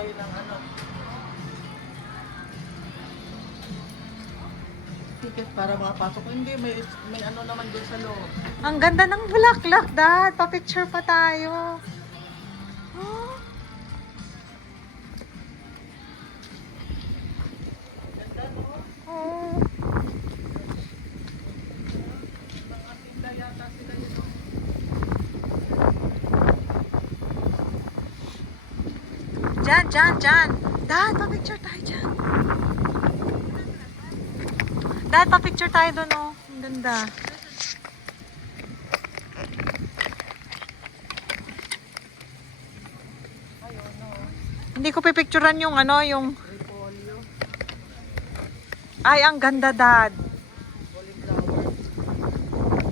tayo ng ano. Ticket para makapasok. Hindi, may ano naman doon sa loob. Ang ganda ng bulaklak, Dad. Pa-picture pa tayo. Oh. Ganda, no? Oh. Mga tinda yata sila yun. Dyan. Dad, pa-picture tayo dyan. Dad, pa-picture tayo doon, oh. Ang ganda. Ayun, no? Hindi ko pipicturean yung ano, yung... Repolyo. Ay, ang ganda, Dad.